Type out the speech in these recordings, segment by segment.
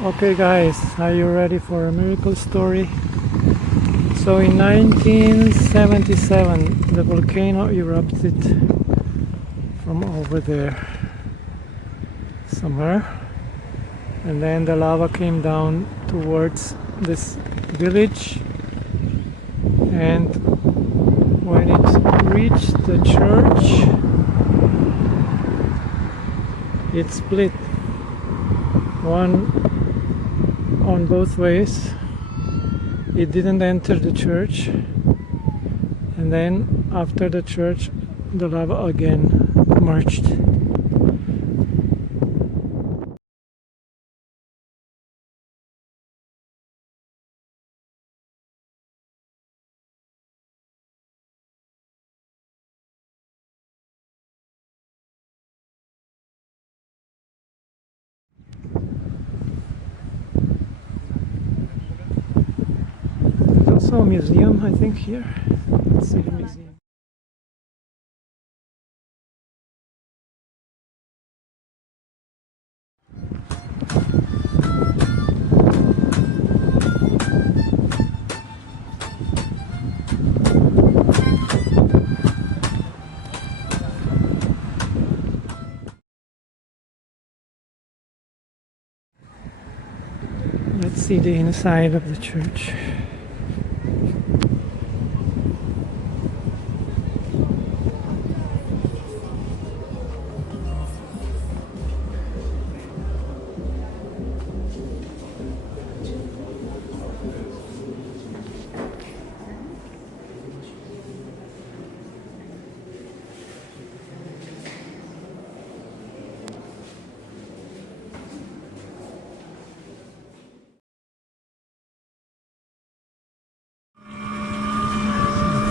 Okay guys, are you ready for a miracle story? So in 1977 the volcano erupted from over there somewhere, and then the lava came down towards this village, and when it reached the church it split one on both ways. It didn't enter the church, and then after the church the lava again merged. There's also a museum, I think, here. Let's see the museum. Let's see the inside of the church.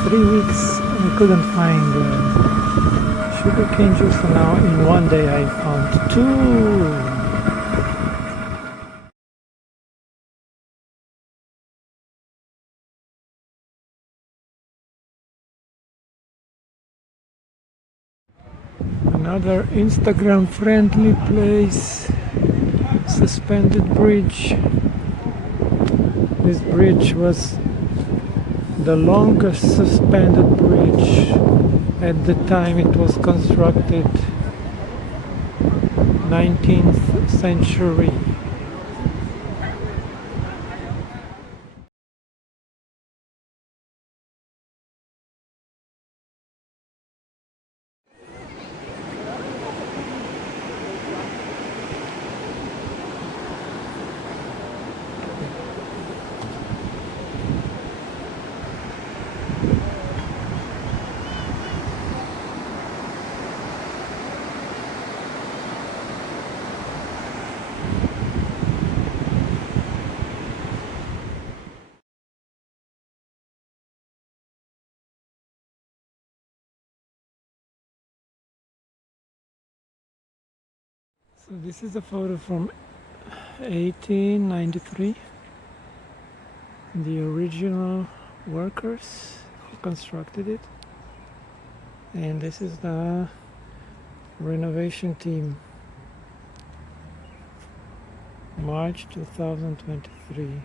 For 3 weeks I couldn't find sugarcane juice, and now in one day I found 2. Another Instagram friendly place, suspended bridge. This bridge was the longest suspended bridge at the time it was constructed, 19th century. So this is a photo from 1893. The original workers who constructed it, and this is the renovation team, March 2023.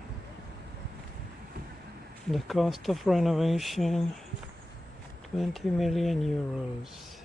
The cost of renovation, 20 million euros.